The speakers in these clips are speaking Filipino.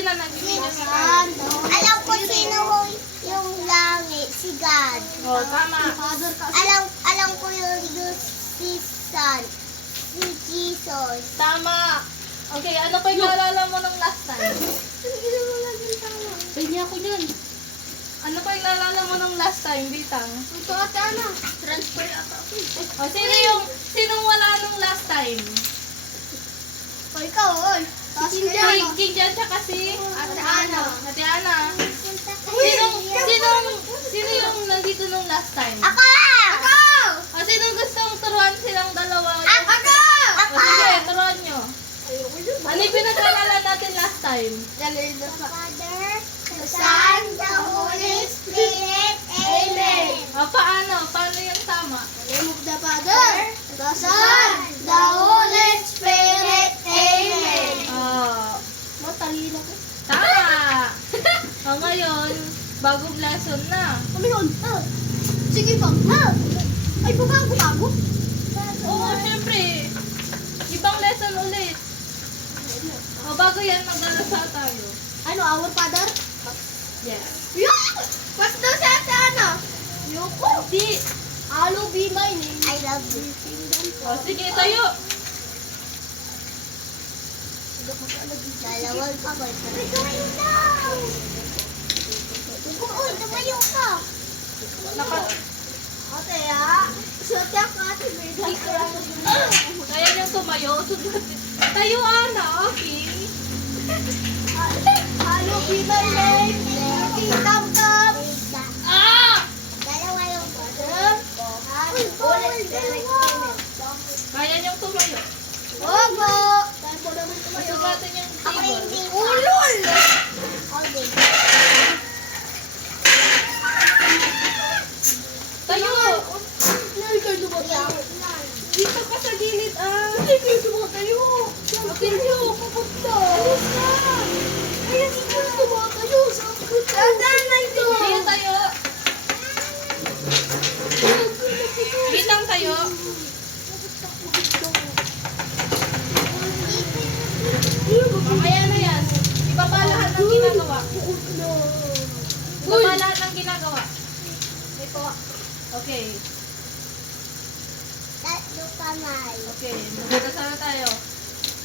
Ayun na, nag-video na. Alam ko sino yung langit, si God. Oh, tama. Alam ko yung si Son, si Jesus. Tama. Okay, ano pa yung naalala mo nung last time? Pwede ako dyan. Ano pa yung naalala mo nung last time, Bitang? Ito ate Ana. Transfer ata ako. O, sinong wala nung last time? O ikaw, oy. Si King Jan tsaka si Ate Ana. Ate Ana. Sino yung nandito nung last time? Ako! O, sinong gustong turuan silang dalawa? Ako! O, sige, turuan nyo. Ano yung pinag-alala natin last time? The Father, the Son, the Holy Spirit. Amen. O, paano? Paano yung tama? Name of the Father, the Son, the Holy Spirit. Amen. Oh, Matalino ko. tama! O, ngayon, bagong lesson na. Ano yun? Sige pa. Ay, bago. Oo, syempre. Ibang lesson ulit. O, bago yan, magdarasal tayo. Ano, our Father? Yes. Yuck! What's daw sa ate Ana? Yuko. Di. Hallowed be my name. I love you. O, sige, tayo. Dalawang kamay. Tumayo daw! Uy, tumayo ka! Ate, ha? Suot ako ate, may Kaya niyang tumayo. Tayo, Ana. Okay. Hallowed be my name. Kingdom come. Ah! Dalawa yung Father, Holy Spirit. Amen. Kaya niyang tumayo. Opo. Tayo po naman tumayo. Masugatin yung Ako table. hindi. Ulol! Okay. Tayo! Hindi kayo tumatayo. Dito ka sa gilid, ah. Hindi kayo tumatayo. Okay, Kayo, papunta. Alis na. Ayan, hindi kayo tumatayo. Saan ko tayo? Tayo tayo. Bitang tayo. Mamaya na yan. Ibaba lahat ng ginagawa. Ibaba lahat ng ginagawa. Ito. Okay. Tatlo kamay. Okay. Magdadasal na tayo.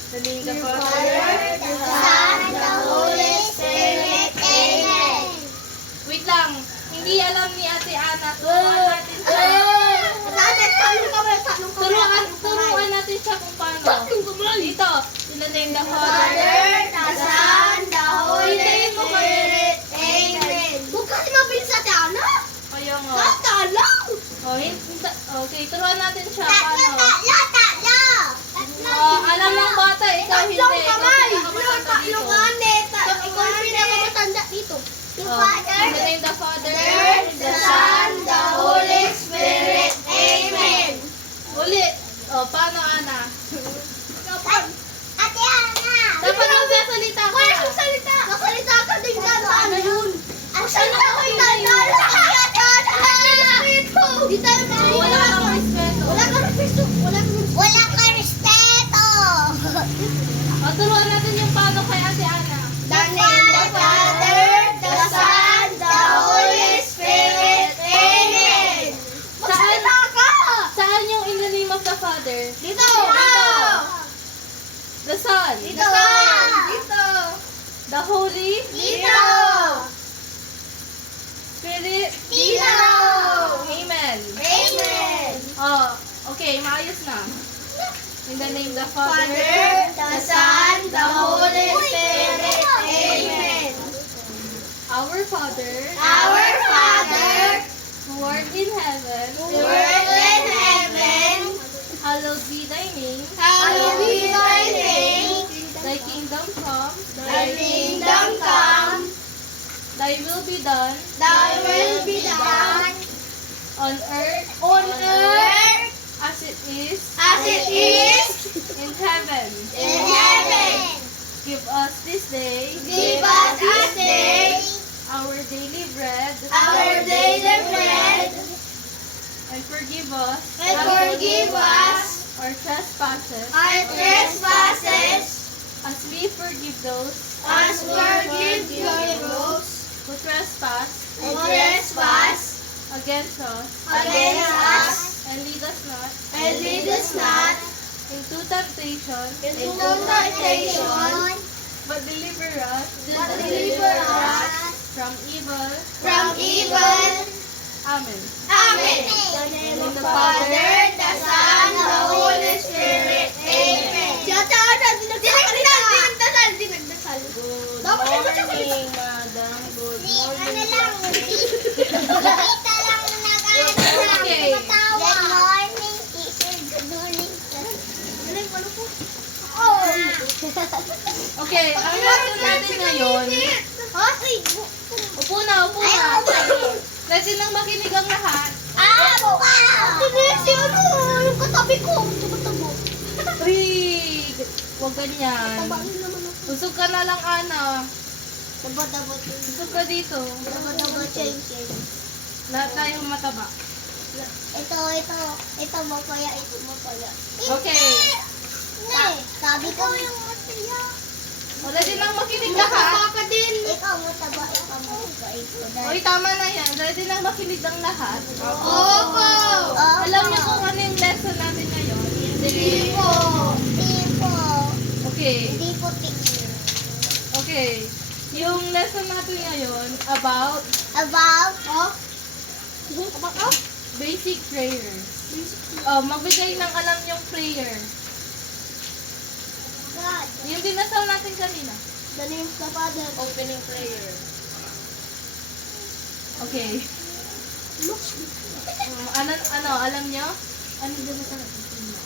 Dali ka pa. Father, the Son, the Holy Spirit. Amen. Wait lang. Hindi alam ni Ate Ana. Turuan natin siya. Turuan natin siya kung paano. Dito. In the name of the Father. the Son, the Holy Spirit. Amen. Huwag kasi mabilis sa Tiana. Kaya nga. Bata lang. Okay, turuan natin siya Tatlo, paano. tatlo. Alam ng bata, ikaw hindi. Tatlong kamay. Ikaw pinakamatanda dito. Tatlong aneta. Ikaw yung pinakamatanda dito. Yung Oh, Father, in the name of the Father, The Son, the Holy Spirit. Amen. Ulit. Paano, Ana? Ate Ana. Dapat magsasalita ka. Kaya kung salita. Nasalita ka din dyan. Ano yun? Ang Saan sarap ako ng inaalala? Di tayo Wala kang respeto. Wala kang respeto. Wala ka respeto. Turuan natin yung paano kay Ate Ana. The name of the Father, the Son, the Holy Spirit. Amen. Magsalita ka! Saan yung in the name of the Father? Dito! The Son. Dito! Dito! The Holy Dito! Spirit. Dito! Amen. Amen. Okay, maayos na. In the name of the Father, Father, the Son, the Holy Spirit. Amen. our Father, Our Father, who art in heaven, who art in heaven, hallowed be thy name. hallowed be thy name. Thy kingdom come, Thy kingdom come, thy will be done thy will be done on earth on earth as it is as it is in heaven. in heaven. Give us this day Give us this day our daily bread, our daily bread, and forgive us and forgive us our trespasses our trespasses as we forgive those as forgive trespass and trespass against us, against us, and lead us not and lead us not into temptation, into temptation, but deliver us but deliver us from evil. from evil. Amen. Amen. In the name of the Father, the Son, the Holy Spirit. Amen. Dinagdasal. Good Dapat ay morning, madam. Good morning. Okay. Good morning, teacher. Good morning, sir. Oh. Okay, ang lesson natin ngayon, upo na. Ready nang makinig ang lahat. Yung katabi ko. Tabo-tabo. Uy, huwag ganyan. Tabain naman ako. Busog ka na lang, Ana. Tabo-tabo. Busog ka dito. Tabo-tabo, change. Lahat tayo mataba. Ito mo kaya, ito mo kaya. Okay. Sabi ko yung masaya. O, ready nang makinig lahat. Baka din. Ikaw mo taba, ikaw mo ikaw. Uy, tama na yan. Ready nang makinig ang lahat. Opo. Alam niyo kung ano yung lesson natin ngayon? Hindi po. Hindi po. Okay. Hindi po, teacher. Okay. Yung lesson natin ngayon about About? basic prayer. Magbigay ng alam yung prayer. God. Yung dinasal natin kanina. The name of the Father. Opening prayer. Okay. Alam niyo? Ano yung dinasal natin kanina?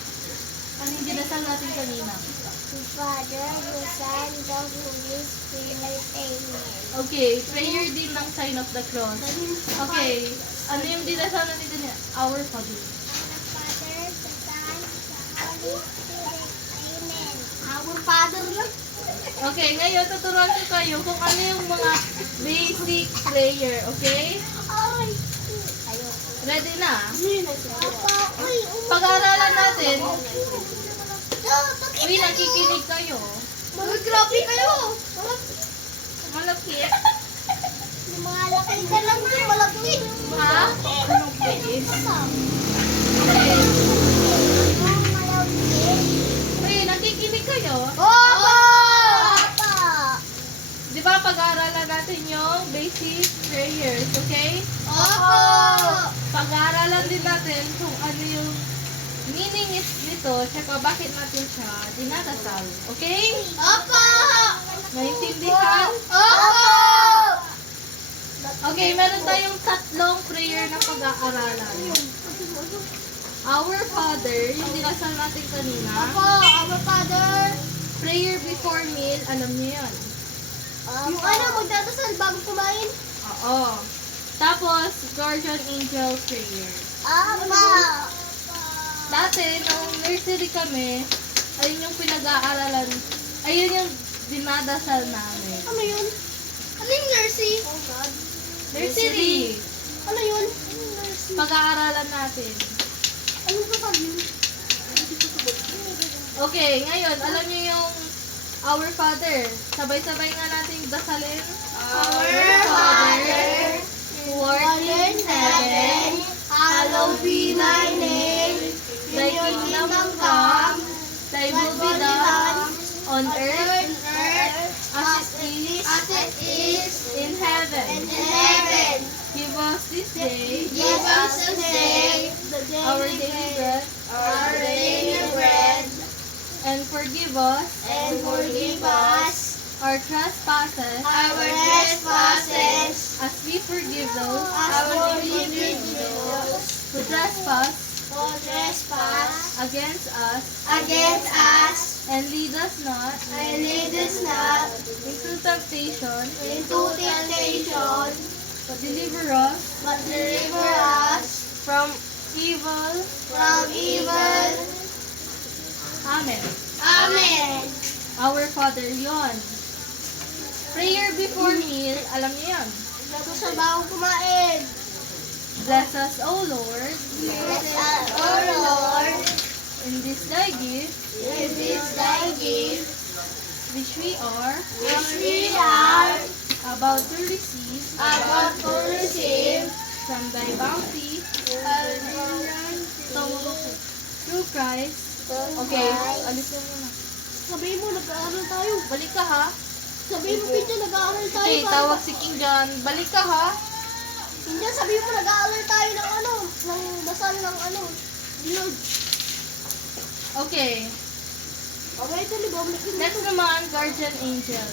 Ano yung dinasal natin kanina? The Father, the Son, the Holy Spirit. Amen. Okay, prayer din ng sign of the cross. Okay, ano yung dinasal natin kanina? Our Father. The Father, the Son, the Holy Spirit. Amen. Our Father lang. Okay, ngayon tuturuan ko kayo kung ano yung mga basic prayer, okay? Ay. Ready na? Papa, uy. Pag-aaralan natin, Bakit uy, nakikinig kayo. Grabe kayo. Malapit. Yung mga laki ka lang din, malaki. Ha? Anong place? Okay. Uy, nakikinig kayo. Opo. Papa. Di ba pag-aaralan natin yung basic prayers, okay? Opo. Pag-aaralan din natin kung ano yung meaning nito, tsaka bakit natin siya dinadasal, okay? Opo. Naintindihan? Opo. Okay, meron tayong tatlong prayer na pag-aaralan. Our Father, yung dinasal natin kanina. Opo. Our Father. Prayer before meal, alam niyo yun. Yung ano, magdadasal bago kumain. Oo. Tapos, Guardian Angel Prayer. Apa. Dati, nung nursery kami, ayun yung pinag-aaralan, ayun yung dinadasal namin. Ano yun? Ano yung nursery? Oh God. Nursery! Ano yun? Pag-aaralan natin. Ano ba sabi yun? Okay, ngayon, alam niyo yung Our Father. Sabay-sabay nga natin dasalin. Our Father, who art in heaven, hallowed be thy name. thy kingdom come, thy will be done on earth as it is in heaven. Give us this day Give us this day our daily bread, our daily bread, and forgive us and forgive us our trespasses our trespasses, as we forgive those as we forgive those who trespass who trespass against us, against us, and lead us not and lead us not into temptation, into temptation, but deliver us but deliver us from evil. from evil. Amen. Amen. Our Father, yon. Prayer before meal, alam niyo yan. Nagusal ba akong kumain? Bless us, O Lord, Bless us, O Lord, in this thy gift, in this thy gift, which we are which we are about to receive about to receive from thy bounty through Christ. Okay, alisin mo na. Sabihin mo, nag-aaral tayo. Balik ka ha. Sabihin mo, Pinja, nag-aaral tayo. Okay, tawag si King John. Balik ka ha. Pinja, sabihin mo, nag-aaral tayo ng ano, ng dasal ng ano, Lord. Okay. Okay, ito, libabalik yun. Next naman, guardian angel.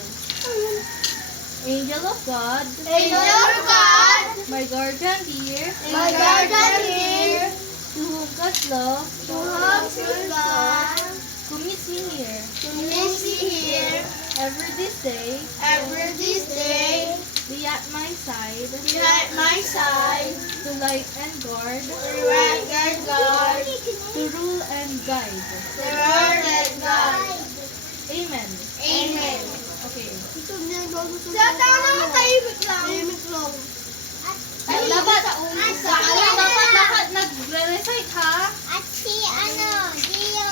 Angel of God, Angel of God, my guardian dear, my guardian dear, to whom God's love to whom God, commits me here, to miss you here, every this day, every this day, be at my side, be at my side, to light and guard, to right and God, to rule and guide. to Lord and God. Amen. Amen. Okay. Sa tao tahimik lang. Tahimik lang. Dapat, dapat nagre-recite ha. At si Gio,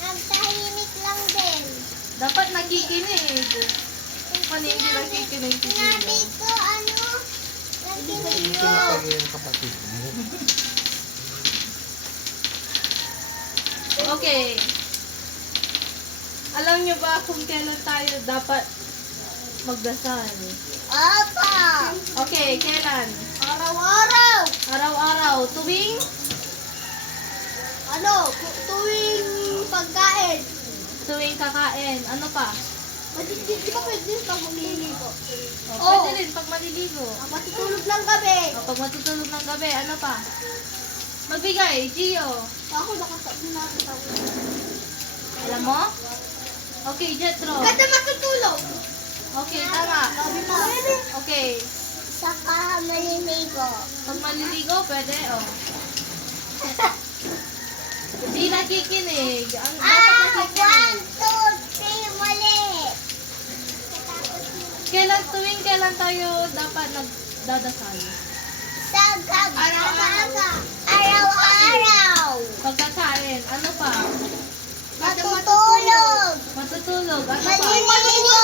nagtahimik lang din. Dapat nakikinig. Paano hindi nakikinig si Sinabi Gio? ko, nagkinig ko. yung kapatid mo. Okay. Alam niyo ba kung kailan tayo dapat magdasal? Opo. Okay, kailan? Araw-araw. Araw-araw. Tuwing? Tuwing pagkain. Tuwing kakain. Ano pa? Di ba pwede din pag magliligo? O, pwede rin pag maliligo. Matutulog lang gabi. O, pag matutulog ng gabi. Ano pa? Magbigay. Gio. Ako nakasabi na ako. Alam mo? Okay, Jetro. Kada matutulog. Okay, tama. Okay. Saka maliligo. Pag maliligo, pwede, oh. Hindi nakikinig. Ang dapat nakikinig. 1, 2, 3, mali. Kailan tayo dapat nagdadasal? Sa araw-araw. Pagkakain. Ano pa? Matutulog. Matutulog. Ano pa? Maliligo.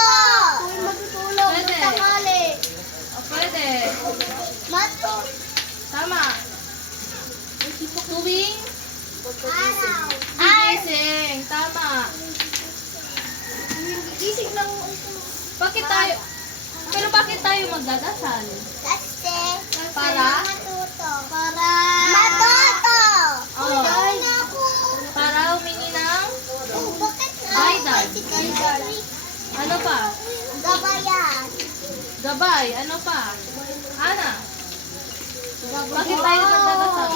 Tuwing matutulog. Pwede. Tanghali. O, pwede. Tama. Tuwing Araw. gigising. Tama. Gising lang. Bakit tayo magdadasal? Kasi Para? matuto. Para. Matuto. Oh. Ay, naku. Para humingi ng Oh, bakit Guidance. ano pa? Gabayan. Gabay. Ano pa? Ana. Bakit tayo magdadasal?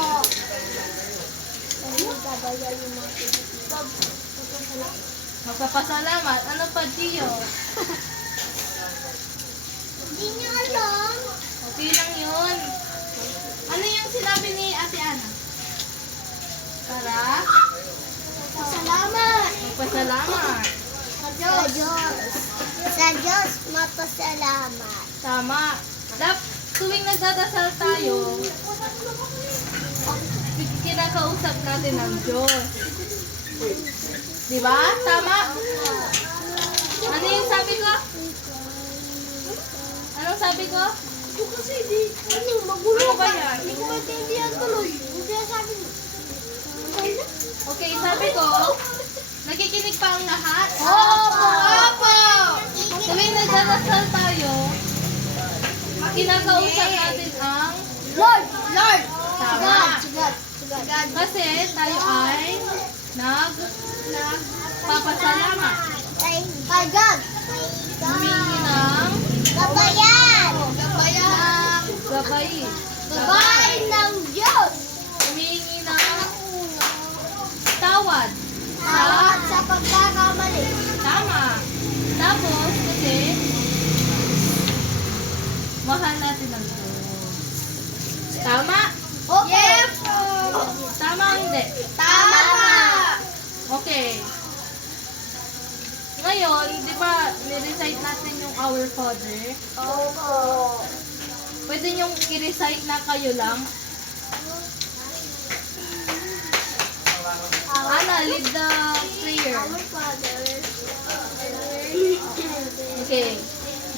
Gabayan yung mga Magpapasalamat. Ano pa, Gio? Hindi niyo alam. Okay lang yun. Ano yung sinabi ni Ate Ana? Para Salamat. magpasalamat. Sa Sa Diyos. Sa Diyos, mapasalamat. Tama. Tuwing nagdadasal tayo, kinakausap natin ang Diyos. Diba? Tama? Ano yung sabi ko? Anong sabi ko? Ito kasi magulo Ano ba ka. yan? Hindi ko maintindihan tuloy. Hindi yan sabi mo. Okay, sabi ko, nakikinig pa ang lahat? Opo. Tuwing nagdadasal tayo, kinakausap natin ang Lord. Tama. Sugad. Kasi tayo ay nagpapasalamat. Kay Kay God. Humingi ng Gabayan. Gabayan. gabay. Gabay ng Diyos. Humingi ng tawad. At sa pagkakamali. Tama. Tapos, kasi, mahal natin ang Diyos. Tama? Yes. Tama o hindi? Tama. Okay. Ngayon, di ba, nirecite natin yung Our Father? Opo. Pwede niyong i-recite na kayo lang. Ana, lead the prayer. Our Father. Okay.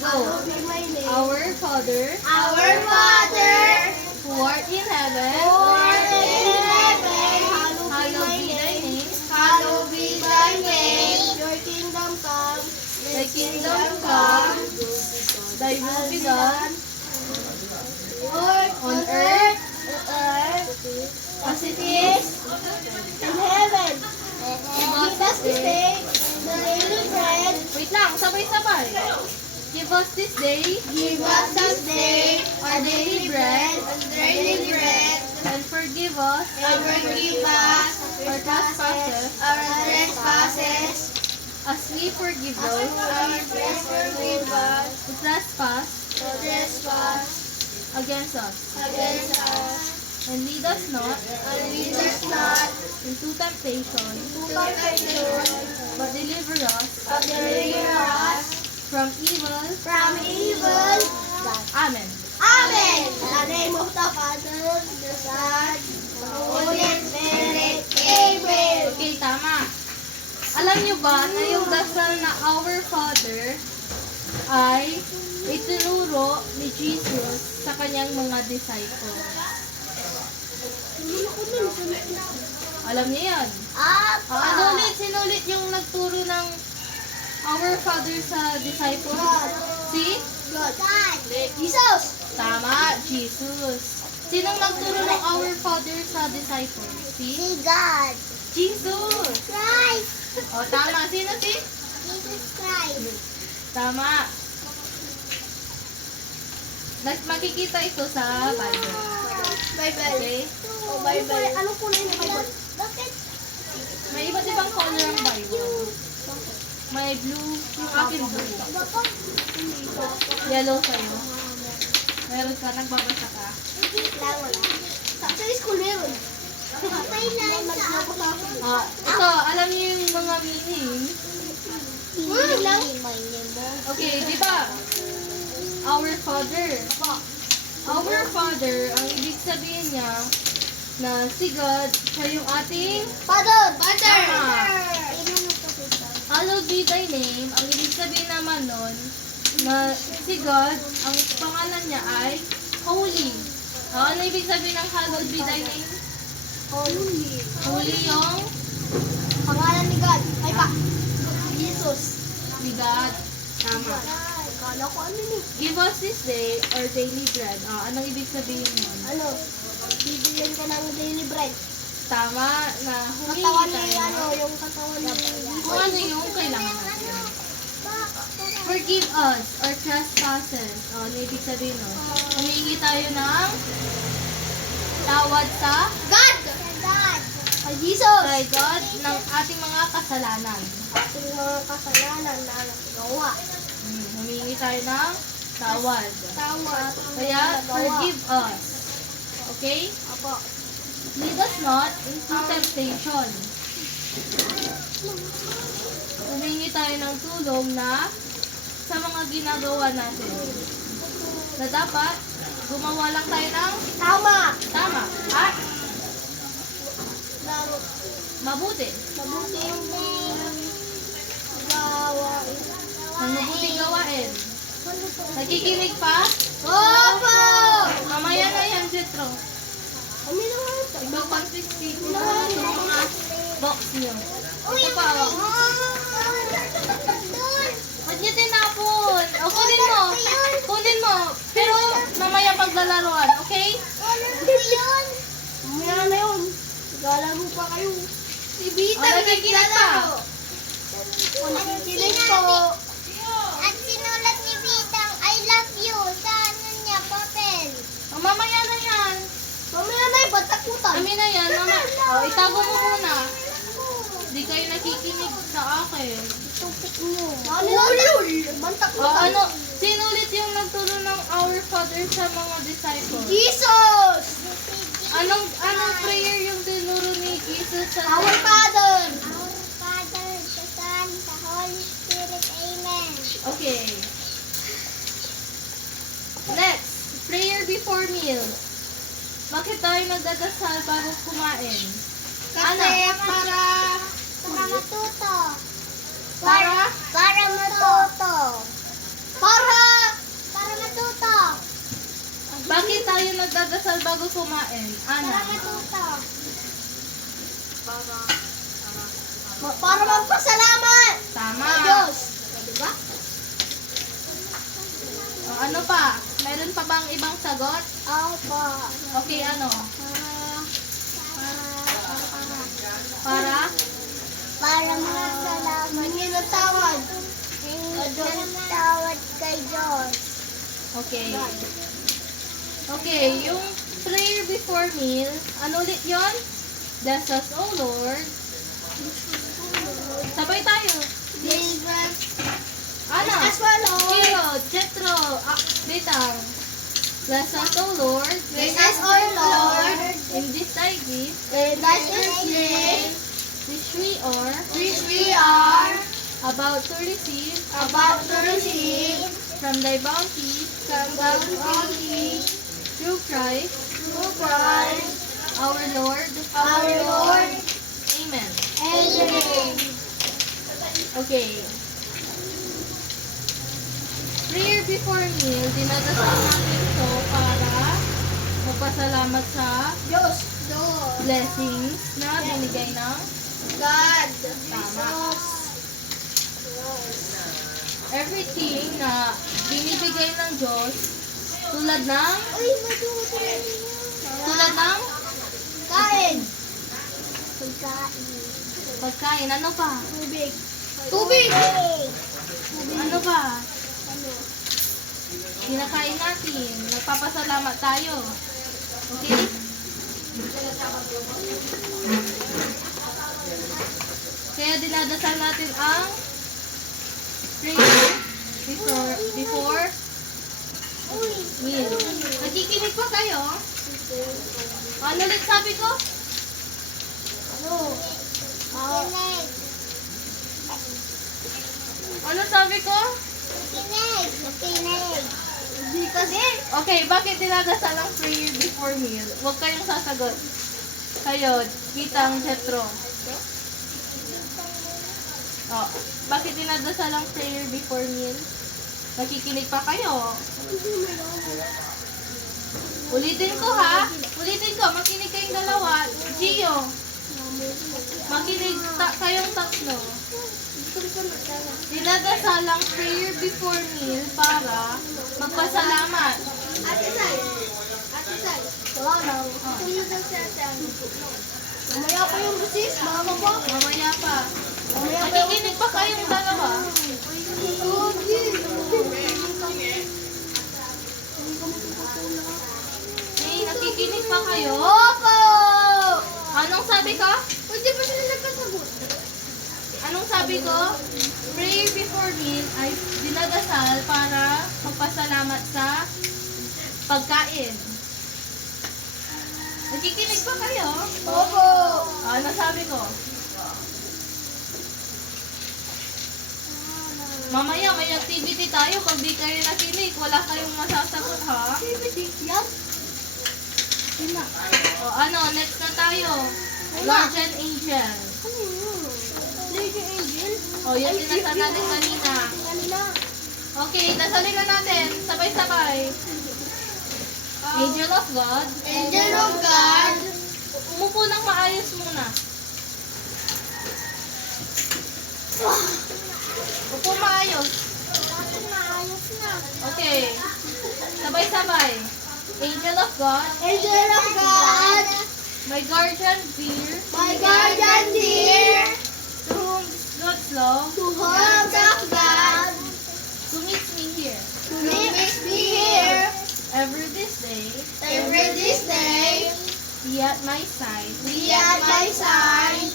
Go. Hallowed be my name. Our Father, Our Father, who art in heaven, who art in heaven, hallowed be thy name. Hallowed be thy name. Your kingdom come. Thy kingdom come. Thy will be done On earth, as it is in heaven. Give us this day the daily bread. Wait lang, sabay-sabay. Give us this day Give us this day our daily bread, and forgive us and forgive us our trespasses our trespasses, as we forgive those who trespass against us. against us, And lead us not and lead us not into temptation, into temptation, but deliver us but deliver us from evil. from evil. Amen. Amen. In the name of the Father, the Son, the Holy Spirit. Amen. Okay, tama. Alam niyo ba na yung dasal na Our Father ay itinuro ni Jesus sa kanyang mga disciples? Alam niyo yan? Ano ulit, sinulit yung nagturo ng Our Father sa disciples? Si? God. Jesus. Tama, Jesus. Sinong nagturo ng Our Father sa disciples? Si? God. Jesus. Christ. O, tama. Sino si? Jesus Christ. Tama. Makikita ito sa Bible. Bible. Okay? Oh, Bible. Anong kulay ng Bible? Bakit? May iba't ibang color ang Bible. May blue, yung akin blue. Yellow sa'yo. Meron ka, nagbabasa ka. Wala. Sa school meron. Ito, alam niyo yung mga meaning. Okay, di ba? Our Father. Our Father, ang ibig sabihin niya na si God, siya yung ating Father. Tama. Hallowed be thy name. Ang ibig sabihin naman nun, na si God, ang pangalan niya ay Holy. Ano ibig sabihin ng hallowed be thy name? Holy. Holy yung Pangalan ni God. Ay pa. Jesus. si God. Tama. Kala ko ano ni? Give us this day our daily bread. Anong ibig sabihin nun? Ano? Bibigyan ka ng daily bread. Tama na Katawan humingi ni tayo. ano, yung katawan ni Kung ano yung kailangan natin. Forgive us our trespasses. Ano ibig sabihin nun? Humingi tayo ng tawad sa God! Ay Jesus! kay God ng ating mga kasalanan. Ating mga kasalanan na nagawa. Humingi tayo ng tawad. Tama. Kaya, forgive us. Okay? Apo. Lead us not into temptation. Humingi tayo ng tulong na sa mga ginagawa natin. Na dapat, gumawa lang tayo ng Tama. tama at Laro. mabuti. Mabuti yung gawain. Ng mabuting gawain. Nakikinig pa? Opo! Mamaya na yan, Jetro. Kami naman. Ibang pag-speak mo yung mga box niyo. Ito pa, Ba't niyo tinapon? O, kunin mo. Kunin mo. Pero, mamaya paglalaruan, okay? Mamaya na yun. Galaro pa kayo. Si Vita, O, nakikinig pa. nakikinig po. At sinulat ni Bitang, I love you sa ano niya, papel. O, mamaya na yan. Mamaya na yun, batakutan. Kami na yan. O, itago mo muna. Hindi kayo nakikinig sa akin. Tupik mo. Ano yun? O, Bantakutan. ano? Sino ulit yung nagturo ng Our Father sa mga disciples? Jesus! Anong prayer yung tinuro ni Jesus sa Our Father! Our Father, the Son, the Holy Spirit, Amen. Okay. Next, prayer before meals. Bakit tayo nagdadasal bago kumain? Kasi para... Para matuto. Para? Para matuto. Para bago kumain, Ana. Salamat tuta. Para magpasalamat. Tama. Sa Diyos. Diba? O, ano pa? Meron pa bang ibang sagot? Opo. Okay, ano? Para Para? masalamat. Hingin ng tawad. Hingin ng tawad kay Diyos. Okay. Okay, yung prayer before meal, ano ulit yun? Bless us, O Lord. Sabay tayo. Ano? As follows. Kiro, Jetro, Litang. Bless us, O Lord. Bless us, O Lord. In this thy gift, And that is name which we which we are are about to receive about to receive from thy bounty from the bounty through Christ, through Christ our Lord. our Lord. Amen. Amen. Okay. Prayer before meal, dinadasal natin ito para magpasalamat sa Diyos. blessings na binigay ng God. Tama. everything na binibigay ng Diyos tulad ng Uy, matuto. tulad ng Kain. Pagkain. pagkain. Ano pa? Tubig. Tubig! Tubig. Ano pa? Ano? Kinakain natin. Nagpapasalamat tayo. Okay? Kaya dinadasal natin ang prayer before Uy. meal. Nakikinig pa kayo? Ano ulit sabi ko? Ano? Kinig. Ano sabi ko? Kinig. Kinig. Hindi kasi. Okay, bakit dinadasal ang prayer before meal? Huwag kayong sasagot. Kayo, Kitang Jetro. Oh, bakit dinadasal ang prayer before meal? Nakikinig pa kayo? Ulitin ko ha. Ulitin ko. Makinig kayong dalawa. Gio. Makinig kayong tatlo. Dinadasal ang prayer before meal para magpasalamat. Ate Sai. Ate Sai. Wala na. Sumunod ang satan. Mamaya pa yung busis. Baka po. Mamaya pa. Mamaya pa yung Nakikinig pa kayong dalawa. Hey, nakikinig pa kayo? Opo! Anong sabi ko? Hindi pa sila nagkasagot. Anong sabi ko? Prayer before meal ay dinadasal para magpasalamat sa pagkain. Nakikinig pa kayo? Opo! Ano sabi ko? Mamaya may activity tayo. Pag di kayo nakinig, wala kayong masasagot ha? Yan? O ano, next na tayo. Guardian Angel. Ano yun? Lady Angel? O, yun dinasal natin kanina. Kanina. Okay, dasalin na natin. Sabay-sabay. Angel of God. Angel of God. Umupo ng maayos muna. Upo maayos. Bakit maayos na? Okay. Sabay-sabay. Angel of God. Angel of God. My guardian dear. My guardian dear. To whom God's love. To hold of God. Who meets me here. To meet me here. Every this day. Every this day. Be at my side. Be at my side.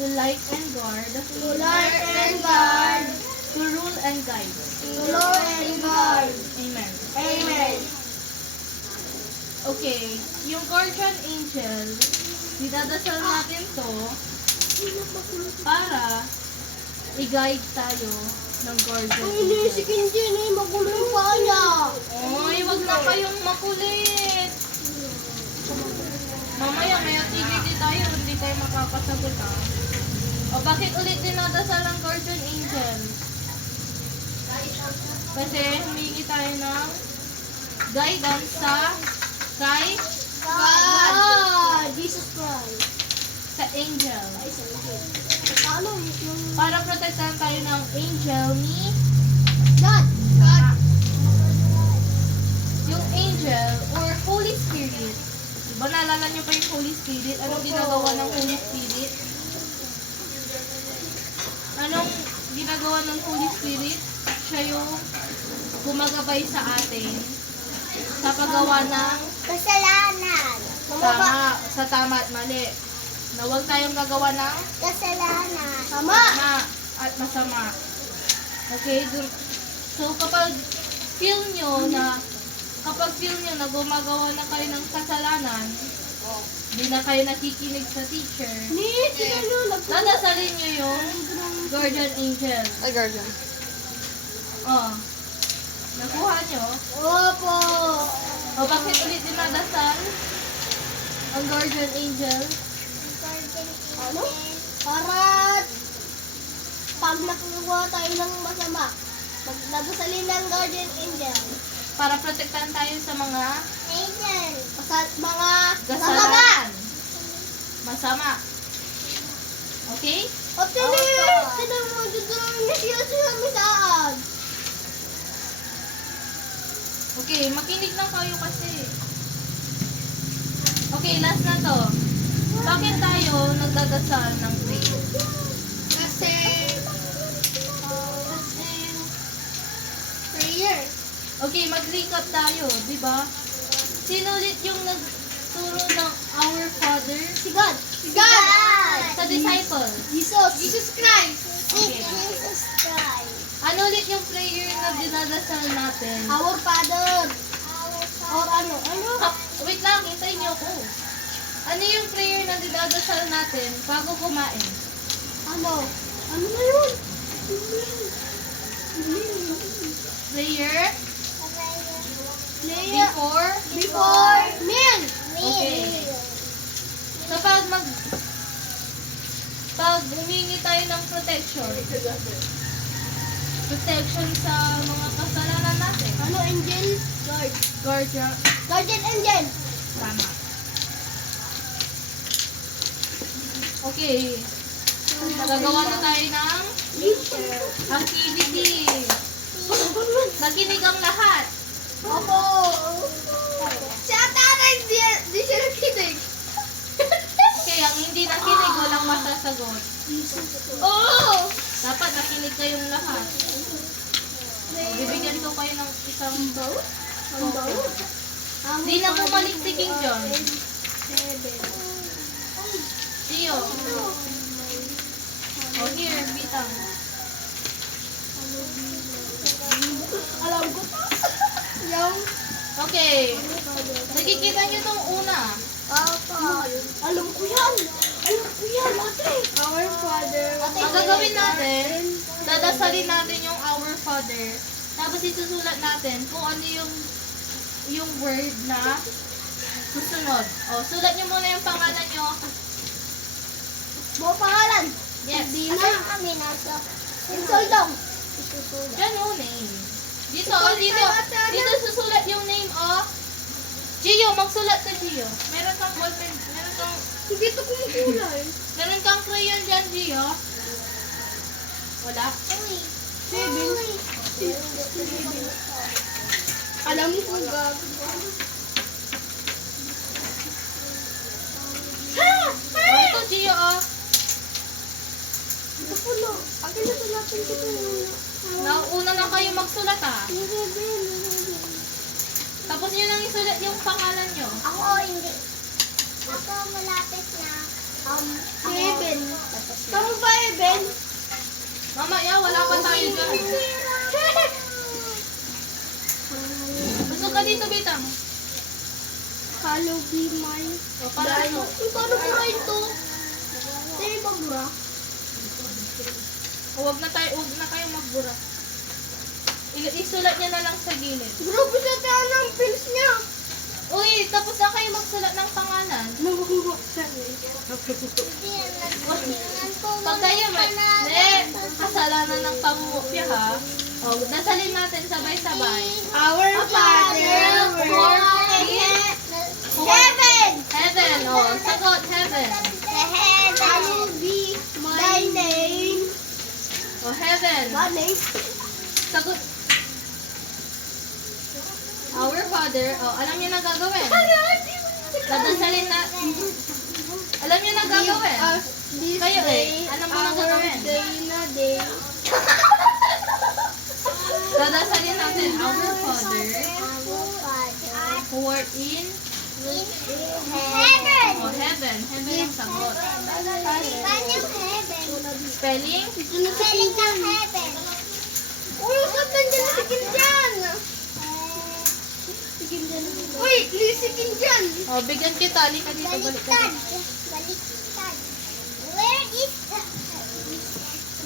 To light and guard. To Lord and guard. To rule and guide. To Lord and guard. Amen. Amen. Okay, yung guardian angel, dinadasal natin to para i-guide tayo ng guardian angel. Kinjin eh. Magulo yung paa niya. Oy, wag na kayong makulit. Mamaya may activity tayo, hindi tayo makakasagot ha. O bakit ulit dinadasal ang guardian angel? Kasi humingi tayo ng guidance kay God. Jesus Christ. Sa angel. Ay, sa Lord. Paano yung Para protektahan tayo ng angel ni God? yung angel or Holy Spirit. Diba naalala niyo pa yung Holy Spirit? Anong ginagawa ng Holy Spirit? Anong ginagawa ng Holy Spirit? Siya yung gumagabay sa atin sa paggawa ng Kasalanan. tama, sa tama at mali. Na huwag tayong gagawa ng Kasalanan. Tama. tama at masama. Okay? So kapag feel nyo na gumagawa na kayo ng kasalanan, di na kayo nakikinig sa teacher, dadasalin nyo yung guardian angel. Ay, guardian. Oh. Nakuha nyo? Opo. O bakit ulit dinadasal ang guardian angel? Ano? Para pag nakuha tayo ng masama, magdasalin ng guardian angel. Para protektahan tayo sa mga Angel. Mga masama. kasalanan. Masama. Okay? O tinan mo, dudurang na siya saan. Okay, makinig lang kayo kasi. Okay, last na to. Bakit tayo nagdadasal ng prayer? Kasi prayer. Okay, mag-link up tayo, di ba? Sino ulit yung nagturo ng Our Father? Si God. Sa disciple. Jesus Christ. Okay. Jesus Christ. Ano ulit yung prayer na dinadasal natin? Our Father. Our Or ano? Wait lang, hintayin niyo ako. Ano yung prayer na dinadasal natin bago kumain? Ano? Ano na yun? Prayer Prayer. before Meal. Okay. Kapag pag humingi tayo ng protection sa mga kasalanan natin. Ano angel? Guardian. Guardian angel. Tama. Okay. Nagagawa na tayo ng activity. Nakinig ang lahat. Opo. Si Atara, di siya nakinig. Okay, ang hindi nakinig, walang masasagot. Oo. Dapat nakinig kayong lahat. Bibigyan ko kayo ng isang Ang bawo. Di na bumalik si King John. 7. Gio. Oh, here, bitang. Alam ko to. Yung Okay. Nakikita niyo tong una. Opo. alam ko yan, ate. Our Father. Ang gagawin natin, dadasalin natin yung Our Father. Tapos isusulat natin kung ano yung word na susunod. O, sulat niyo muna yung pangalan niyo. Mo pangalan. Yes. Asan kami nasa? Insoldong. Diyan yung name. Dito susulat yung name of Gio, magsulat ka Gio. Meron kang ballpen, Hindi to kumukulay. meron kang crayon dyan Gio. Wala? Uy. 7. Alam mo kung gagawin. O, ito Gio oh. Ito po no. Akin na sulatin kita muna. Nauna na kayo magsulat ah. Tapos nyo nang isulat yung pangalan nyo. Ako hindi. Ako malapit na. 7. Tama ba, Eben? Mamaya, wala pa tayo dyan. Gusto ka dito, Bitang. Hello, be my. O, paano? Paano ko rin to? Hindi ba bura? Huwag na kayong magbura. Isulat niya na lang sa gilid. Grabe sa tayo ng pins niya. Uy, tapos na kayo magsulat ng pangalan. Nabubuksan Pag kayo kasalanan ng pangungupya ha. O, dasalin natin sabay-sabay. Our Father, Father, who art in heaven. heaven. Hallowed be Thy name. O heaven. What name? Sagot. Our Father. O, alam niyo na gagawin. Dadasalin na. Alam niyo na gagawin. This Kayo day, alam mo na our gagawin. day na day. Dadasalin natin. Our Father. Who art in. Heaven. O, heaven. Heaven ang sagot. Paano yung heaven? Spelling. Spelling ng heaven. Uy, saan nandiyan na si Kinjan? Uy, si Kinjan. O, bigyan kita. Halika dito. Balik ka Baliktad. dito. Baliktad. Where is the...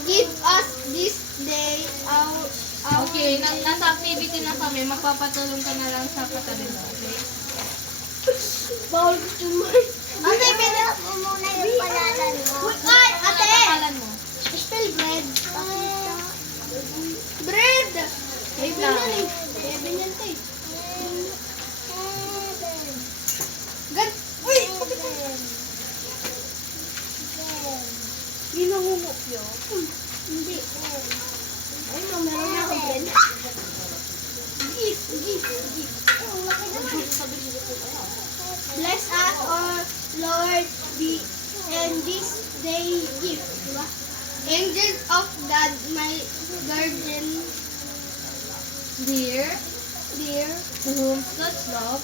Give us this day our Okay, nasa activity na kami. Magpapatulong ka na lang sa katabi mo. Okay? bawal kumain. Ate, pwede mo muna yung palalan mo. Uy, ay, Ano ate! ang pangalan mo? Spell bread. Bread! Wait Heaven lang. yan eh. Heaven yan te. Gan... Uy! Hindi nangungok yun. Hindi. Ay, no, meron na akong bread. Gift, gift, gift. Bless us, our Lord, be and this day gift. Diba? Angels of God, my guardian, Dear, dear, to whom such love,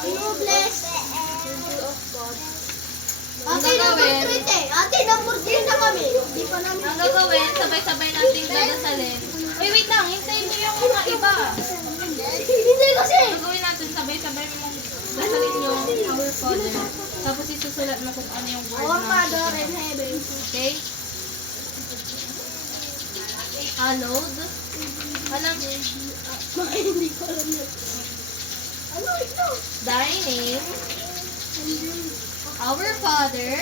you bless. Ang Ate, number gagawin? 3 eh. Ate, number 3 na kami. Hindi pa namin. ang gagawin, sabay-sabay nating dadasalin. Uy, wait lang. Hintayin mo yung mga iba. Hindi kasi. Gagawin natin, sabay-sabay mong dasalin yung Our Father. Tapos isusulat mo kung ano yung word Our na. Father in heaven. Okay? Hallowed. Alam, Hindi ko alam yun. Ano ito? thy name, our Father,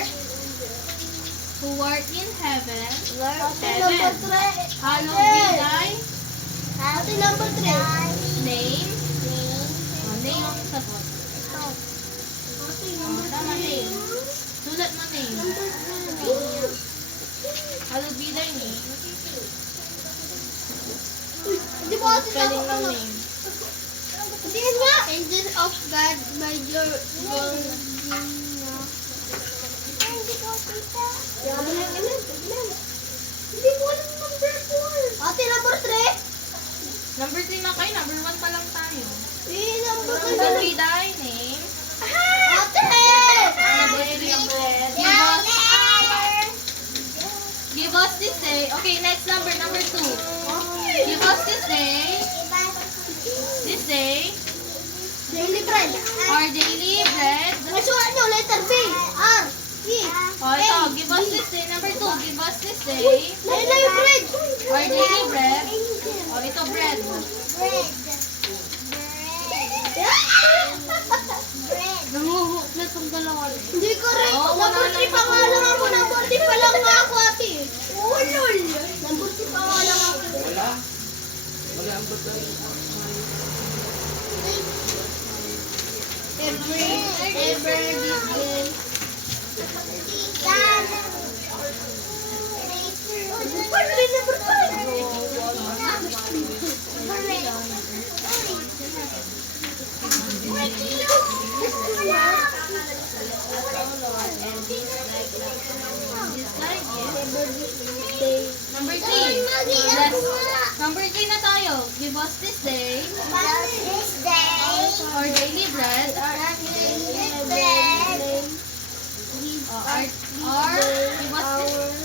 who art in heaven, Ate, number 3. hallowed be thy Ate, number 3. name. Name ang sagot. Ate, Tama, name. Sulat mo name. Hallowed be thy name. Hindi mo ate Spelling ng tama. name. Tingin nga. Angel of God, my guardian. Hindi ko kita. Hindi ko alam number 4. Ate, number 3? Number 3 na kayo. Number 1 pa lang tayo. Number Hallowed 3. be thy name. Ate! Number 3 ang bread. Give us this day. Okay, next number 2. Give us this day. This day. Daily bread. Our daily bread. So ano, letter B. R. E. O, ito. Give us this day. Number 2. Give us this day. Ayun na yung bread. Our daily bread. O, ito bread. Bread. Nanguhuk na itong dalawa. Hindi ko rin. Oo, Number wala 3 pa nga lang ako. Number 3 pa lang nga ako, ate. Oo, lol. Number 3 pa nga lang ako. Ever begin. Paano rin number 5? Number 3. Bless. Number 3 na tayo. Give us this day our daily bread. Give us this.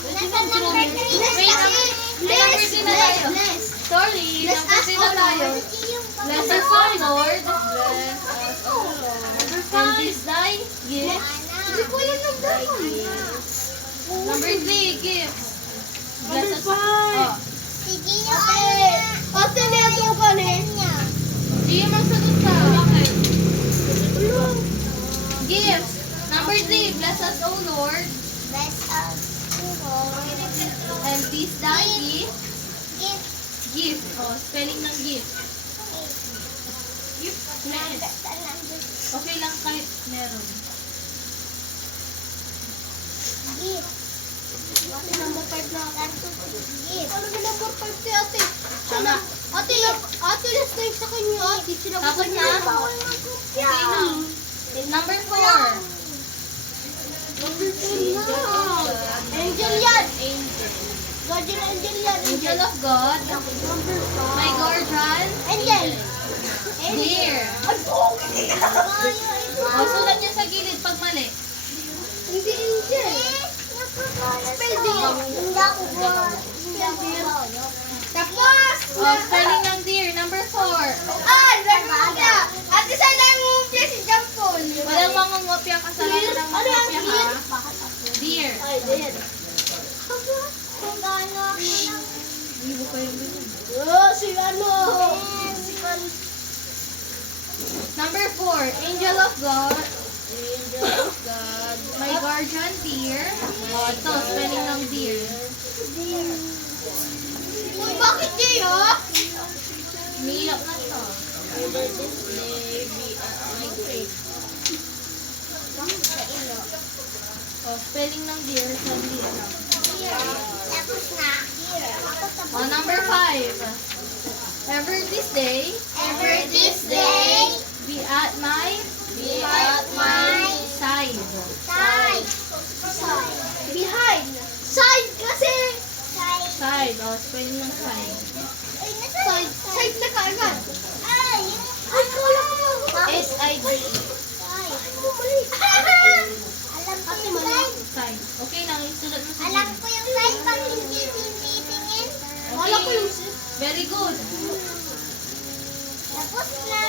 Wait, number 3 na tayo. Sorry, number 3 na tayo. Bless us, O Lord. Bless us, O Lord. And this thy gift. Number 3, gifts. Bless us. Oh. Ate, neto ka rin. Di magsagot ka. Bakit? Gifts. Number 3, bless us, O Lord. And this thy gift. Gift. Oh, spelling ng gift. Gift. Next. Okay lang kahit meron. Gift. Ate, number 5 na ako. Gift. Ano ba number 5 si ate? Tama. Ate, last time sa kanya. Ate, Tapos na? Okay na. Number 4. Angel yan. Angel. Guardian angel yan. Angel of God. Number 5. My guardian. Angel. Dear. Ay, pogi. O, sulat niya sa gilid pag mali. Hindi angel. Spell din. Hindi ako buwan. Hindi ako buwan. Tapos, O, spelling ng dear. Number 4. nagmamaya. Ate, saan lang mo si Jampol? Walang mangungopia kasalanan ng Ano ang mangungopia dear? ha. Dear. Ay, dear. Kung gaano ako ng Hindi mo pa yung bilog. Oh, si ano? Number 4. Angel of God. Angel of God. My guardian, dear. O, ito, spelling ng dear. Uy, bakit di, ha? Umiiyak na to. My birthday, be at my grave. O, spelling ng dear sa dear. Tapos na. O, number 5. Ever this day, Ever this day, be at my side. side. Behind. Side kasi. Side. Side. O, spelling ng side. Ay, nasa Side. Side na kaagad. Ay, Ay, kala ko. S-I-D. Side. Mali. Alam ko Ate, yung mali. side. Side. Okay lang, isulat mo sa Alam gilid. ko yung side pag hindi tinitingin. Kala ko yung Very good. Tapos na.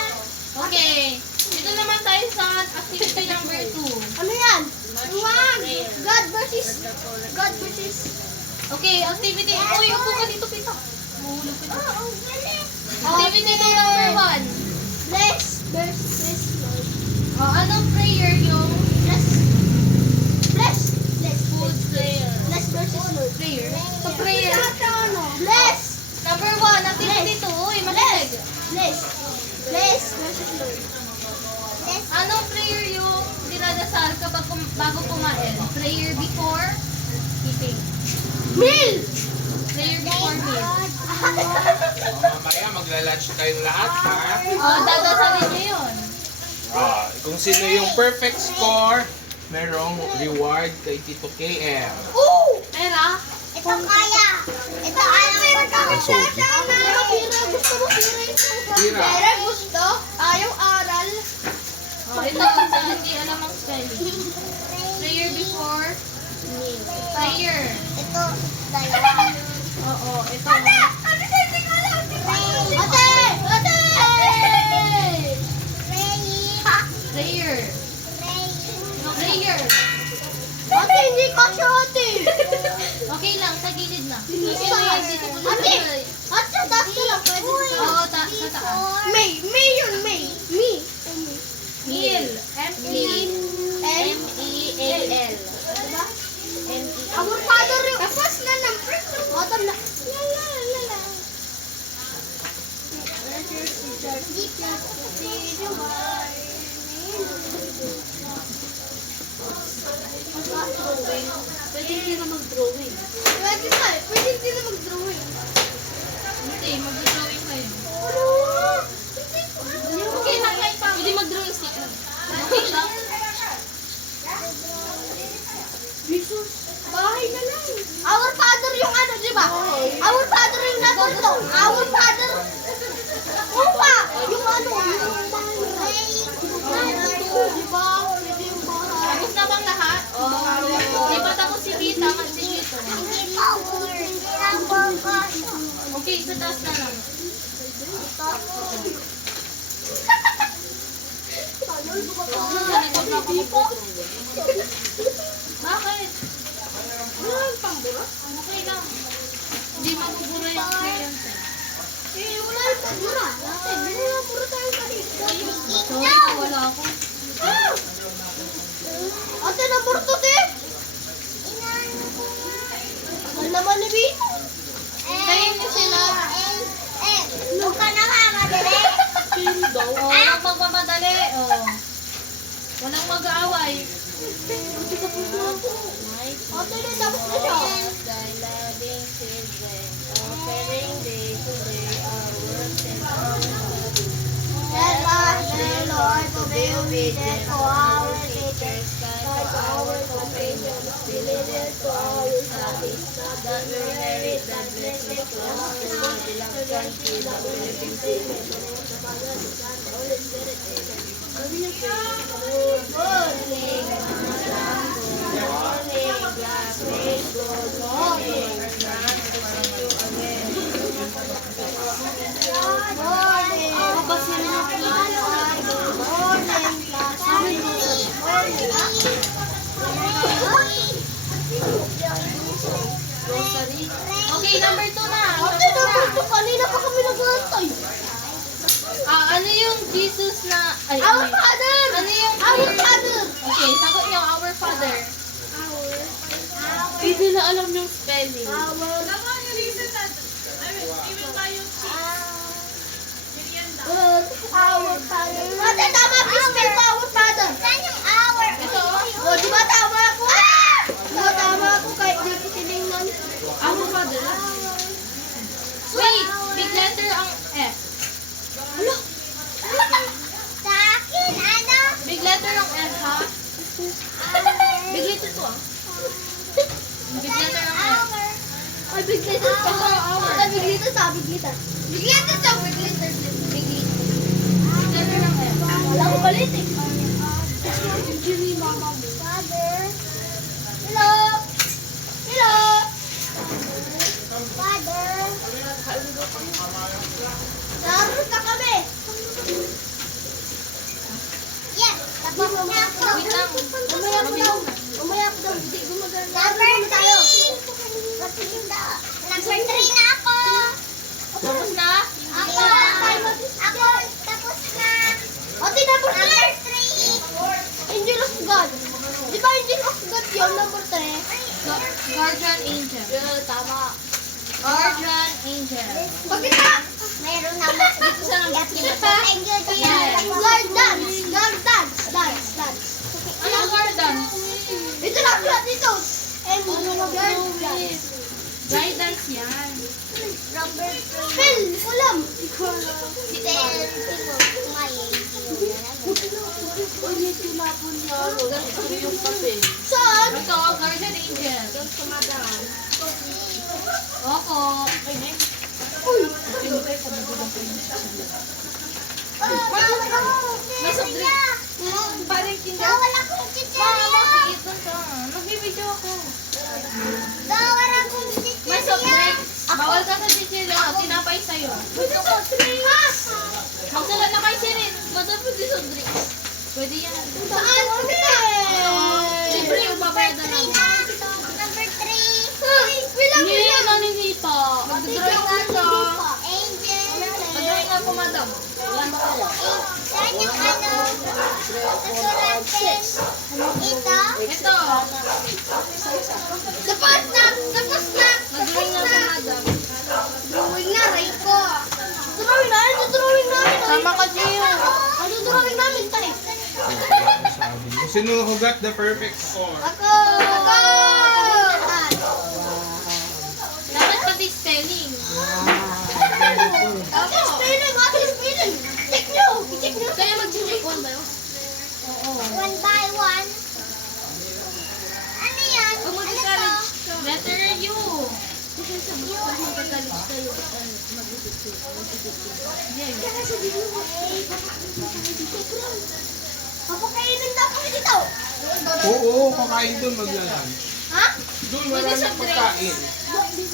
Okay. Dito naman tayo sa activity number 2. ano yan? Wag. God versus. Okay, activity. Uy, upo ka dito, Pita. Mahulog ka dito. Oh, ang galing. Activity number 1. Bless versus Lord. O, anong prayer yung Bless. Bless. Bless. food prayer? Bless versus Lord. Prayer? Sa prayer. Bless. Number 1, activity 2. Uy, makinig. Bless. Bless versus Lord. Let's Anong prayer yung dinadasal kapag bago kumain? Prayer before eating. Meal. Prayer before meal. Mamaya magla-lunch kayong lahat, ha? O, dadasalin niyo yun. Kung sino yung perfect score, merong reward kay Tito KM. Oh. Pera? ito kaya. Ito alam ko. Ang sogi. Pero Pira, gusto mo Pira yung Pira. Pira, gusto. Ayaw aral. O, ito sa hindi alam ang spelling. Prayer before meal. Prayer. Ito, dalawa. Oo, ito. Ate, hindi ko alam. Ate! Ate! Prayer. Prayer. Ate, hindi kasi ate. Okay lang, sa gilid na. Ate! Ate, taas ka lang. Pwede. Oo, sa taas. May yun, May. Me. Meal. M-E-A-L. Diba? M-E-A-L. Our Father yung... Tapos na ng first. Bottom na. Pwede hindi na mag-drawing. Pwede na. Pwede hindi na mag-drawing. Hindi, mag-drawing kayo. Ano? Okay lang, kahit pa. Pwede mag-drawing stick lang. Okay lang. Jesus. Bahay na lang. Our Father yung ano, di ba? Our Father yung natuto. Our Father. Upa. Yung ano, yung bahay. Di ba? Pwede yung bahay. Tapos na bang lahat? Di ba tapos si Vita? Kasi dito. Hindi power. Hindi power. Okay, sa taas na lang. Bakit? Okay lang. Hindi mabubura yung client. Eh, wala yung pagmura. Ate, binula puro tayo sa dito. Sorry, wala ako. Ah! Ate, naburto din. Ang naman ni Vito. Kain niyo sila. Huwag ka na nga, madali. Oo, huwag magmamadali. Oh. Yung mag-aaway. Ate, tapos na siya. Thy loving children, offering day to day our works and our studies. Help us, dear Lord, to be obedient to our teachers, kind kind to our companions, diligent to our studies, that we inherit the blessings to us in the beloved country, the Philippine Children. Good morning, madam. Good morning, classmates. Good morning. Good morning. Good morning, classmates. Rosary. Okay, number 2 na. Ate, number 2, kanina pa kami nag-aantay. Ano yung Jesus na... Ay, Our ano Father! yung... Our Father! Okay, sagot niyo, our Father. Hindi na alam yung spelling. Our Father. Ate, tama ang spell ko, Our Father. Saan yung hour? Ito, O, di ba tama ako? Di ba tama ako kahit di ko tinignan? our Father. Wait, big letter ang F. Hala? Sa akin, ano? Big letter ang F, ha? Big letter to, ah. Big letter ang F. Hour. Ay, big letter pa. Ate, big letter sa big letter. Big letter to, big letter. Big letter. Big letter ang F. Wala ko balit eh. Injury, mama mo. Father. Hello? Hello? Father. Naroon ka kami. Yes. Tapos na ako. Wait lang. Umaya po daw. Umaya po daw. Hindi gumagana. Number 3. Number 3 na ako. Tapos na? Ako. Ako. Tapos na. Ate, number 3. Number 3. Angel of God. Di ba Angel of God yun, number 3? Guardian angel. Tama. Guardian angel. Bakit ka? Meron naman. Dito sa nang Thank you, Jesus. Guard dance. Guard dance. Dance. Dance. Anong guardian? Ito na pala dito. Guard dance. Guidance yan. Number 3. Phil, ulam. Ulit tumapon niya. Ganito yung papel. Saan? Ito, guardian angel. Ako. Ay, next. Uy. May soft drink. Parang kinder. Bawal akong chicheria. Ito ka. Nagbibideo ako. Bawal akong May soft chicheria. drink. Bawal ka sa chichirya. Tinapay sa'yo. Gusto ko drinks. Magsulat na kay Sirin. Matapos di soft drink. Pwede yan. Saan? Libre yung babayad na lang. Number 3. Bilang Hindi, naninipa. Mag-drawing nga siya. Angel. Mag-drawing nga po, madam. Saan yung ano? Susuratin. Ito. Ito. Tapos na. Tapos na. Mag-drawing nga po, madam. Drawing na, Rico. Drawing namin. Drawing namin. Sama ka, Gio. Ano drawing namin, tayo? Sino hugot the perfect score? Ako. Ako. Dapat pati spelling. Ako. Spelling. Ako spelling. Check nyo. Check nyo. Kaya mag-check one by one. One by one. Ano yan? Pag Ano to? mag-college, letter U. Papakainin daw kami dito. Oo, kakain doon magla-lunch. Ha? Doon wala nang pagkain.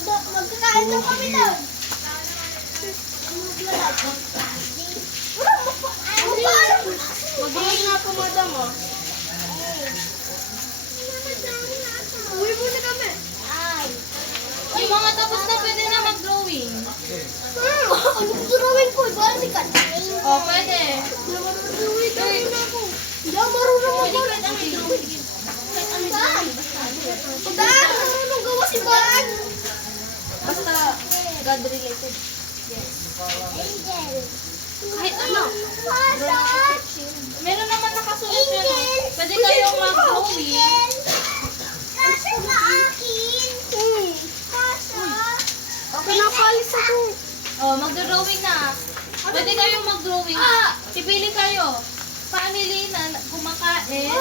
Magkakain daw kami daw. Mag-drawing nga po, madam, oh. Uwi muna kami. Ay. Yung mga tapos na pwede na mag-drawing. Anong drawing ko? Balikan. Oh, pwede. Drawing kami na ako. Hindi ako marunong Pwede mag- kahit ang may drawing. Saan? Saan? Marunong gawa si Baan. Basta God related. Angel. Kahit ano. Pasok. Meron naman nakasulat yan. Pwede kayong mag-drawing. Kasha sa akin. Kasha. Pinapalis ako. Oh, mag-drawing na. Pwede kayong mag-drawing. Pipili kayo. Family na kumakain.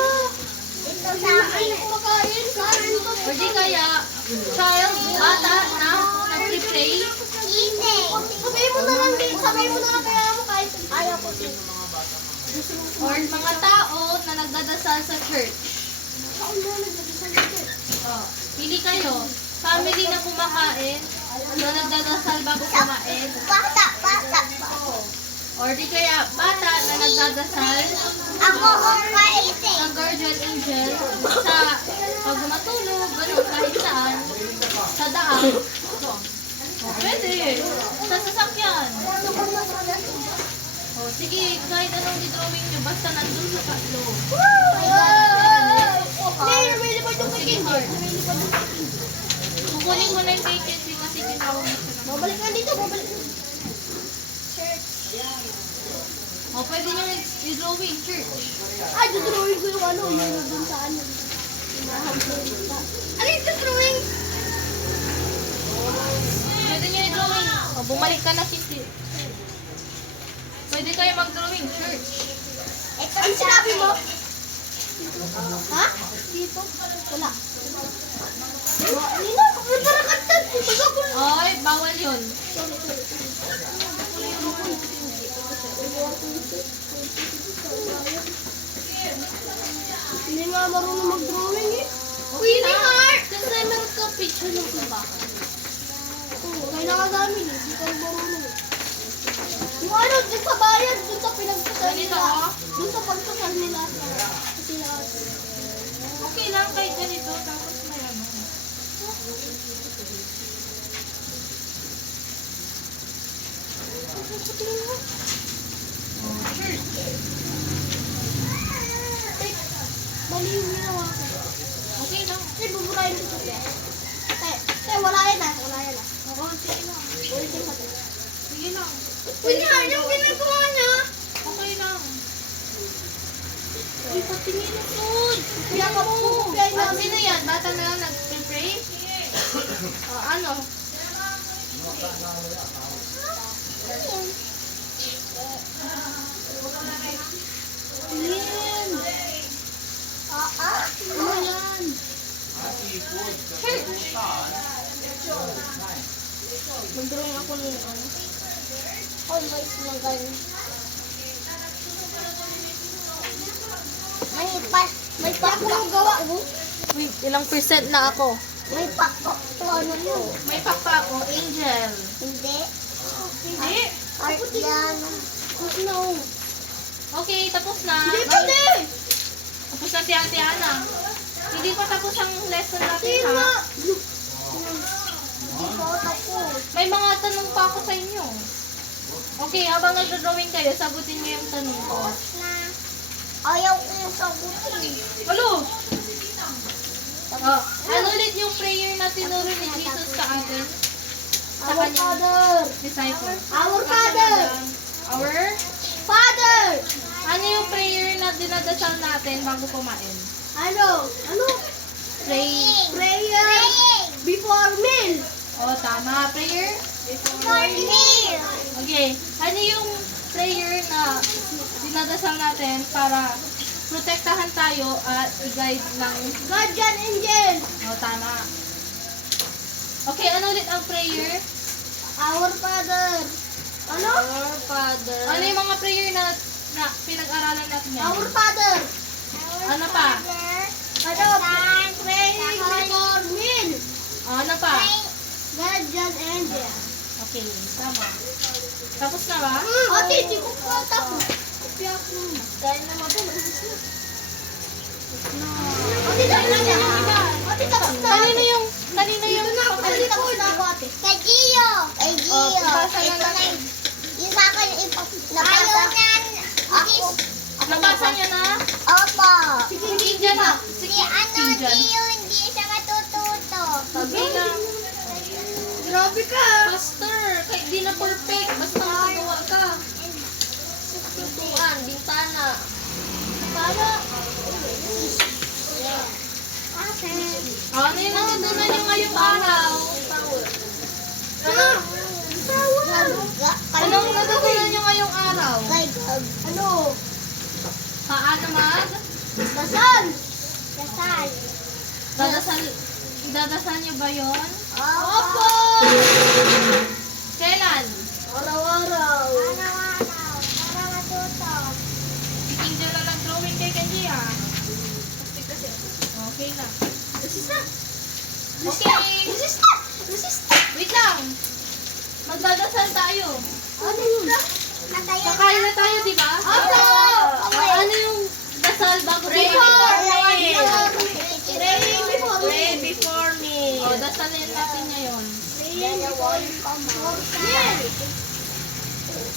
Ito sa akin. O di kaya, child, bata na nag-pray. Hindi. Sabihin mo na lang kaya mo kahit ayaw ko din. Or mga tao na nagdadasal sa church. Oh, pili kayo. Family na kumakain. Na nagdadasal bago kumain. Bata. Or di kaya, bata na nagdadasal. Ako kaite. Ang guardian angel sa pag matulog, gano'n, kahit saan, sa daan. O, pwede. Sa sasakyan. O, sige, kahit anong i-drawing nyo, basta nandun sa tatlo. Sige, heart. Kukunin ko na yung vacancy kasi tinawag mo siya. Babalik na dito, babalik na. O, pwede nyo i-drawing, church. Ay, dudrawing ko yung ano, yung dun sa ano. Ano yung dudrawing? Pwede nyo i-drawing. O, bumalik ka na, Kitty. Pwede kayo mag-drawing, church. Ano sinabi mo? Ha? Dito? Wala. Nina, parang kantad. Ay, bawal yun. Hindi nga marunong mag-drawing eh. Okay na. Kasi meron ka picture ng simbahan. Kailangan namin eh. Hindi ka marunong eh. Yung ano, dun sa bayan, dun sa pinagpasal Ganito, nila. oh. Dun sa pagpasal nila. Kasi Okay lang kahit ganito. Tapos may ano. mali yung ginawa ko. Okay lang. Kasi buburahin ko ito. Wala yan ah. Wala yan ah. Oo, sige lang. Ulitin ko ito. Sige lang. Kunya, yung ginagawa niya. Okay lang. Uy, patingin na food. Kaya ka po. Kaya At namin. sino yan? Bata na lang nag-pray? Ano? Yan. Ano yan? Mag-drawing ako ng ano. Oh, may sinagal. May Ang gawa ko. Wait, ilang percent na ako? May pakpak to ano to. May papa ako, angel. Hindi. Hindi. Art yan. No. Okay, tapos na. Hindi pa din. Tapos na si Ate Ana. Hindi pa tapos ang lesson natin, Hindi ha? Hindi ko tapos. May mga tanong pa ako sa inyo. Okay, habang nag-drawing kayo, sagutin niyo yung tanong ko. Na. Ayaw ko yung sagutin. Halo! Oh, ano ulit yung prayer na tinuro ni Jesus sa atin? Sa Our kanyang Father. disciple. Our Father. Our? Father. Ano yung prayer na dinadasal natin bago kumain? Ano? Pray. Prayer. Praying. Before meal. Oh, tama. Prayer? For me. Okay. Ano yung prayer na dinadasal natin para protektahan tayo at i-guide ng... Guardian angel. Oh, tama. Okay, ano ulit ang prayer? Our Father. Ano? Our Father. Ano yung mga prayer na pinag-aralan natin yan? Our Father. Ano pa? Ano? Praying before meal. Oh, ano pa? Guardian angel. Okay, tama. Tapos na ba? Ate, hindi ko pa tapos. Kaya ko. Dahil naman po. Ate, tapos na. Ate, tapos na. Kanino yung Dito na ako. Ate, tapos na ako, ate. Kay Gio. Kay Gio. Oh, pabasa na Ito na natin. yung sa akin napasa. Ako. Nabasa niyo na? Opo. Si Tingnan na. Si ano, Tingnan. Gio, hindi siya matututo. Sabi lang. Grabe ka. Pastor, kahit di na perfect, basta makagawa ka. araw. Anong natutunan nyo ngayong araw? Ano? Paano mag? Dasal. Dasal. Dadasal nyo ba yon? Opo. Kailan? Araw-araw. Araw-araw. Para matuto. Si King lang nag-drawing kay Kenji ha. Okay na. Resista. Okay. Resista. Resista. Wait lang. Magdadasal tayo. Ano yun? Kakain na tayo, di ba? Opo. Ano yung dasal bago Pray tayo? Pray before me. O, dasalin natin ngayon.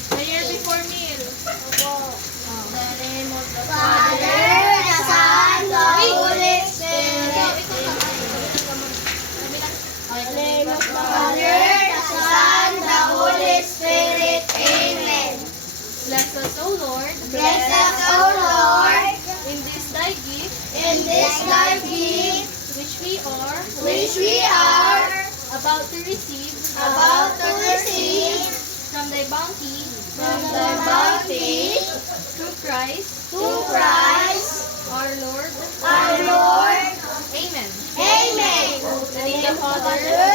Prayer before meal. Father, the Son, the Holy Spirit. Okay. Father, the Son, the Holy Spirit. Amen. Bless us, O Lord, Bless us, O Lord, in this thy gift, in this thy gift, which we are about to receive about to receive from thy bounty, from thy bounty, through Christ, through Christ, our Lord. our Lord. Amen. Amen. In the name of the Father,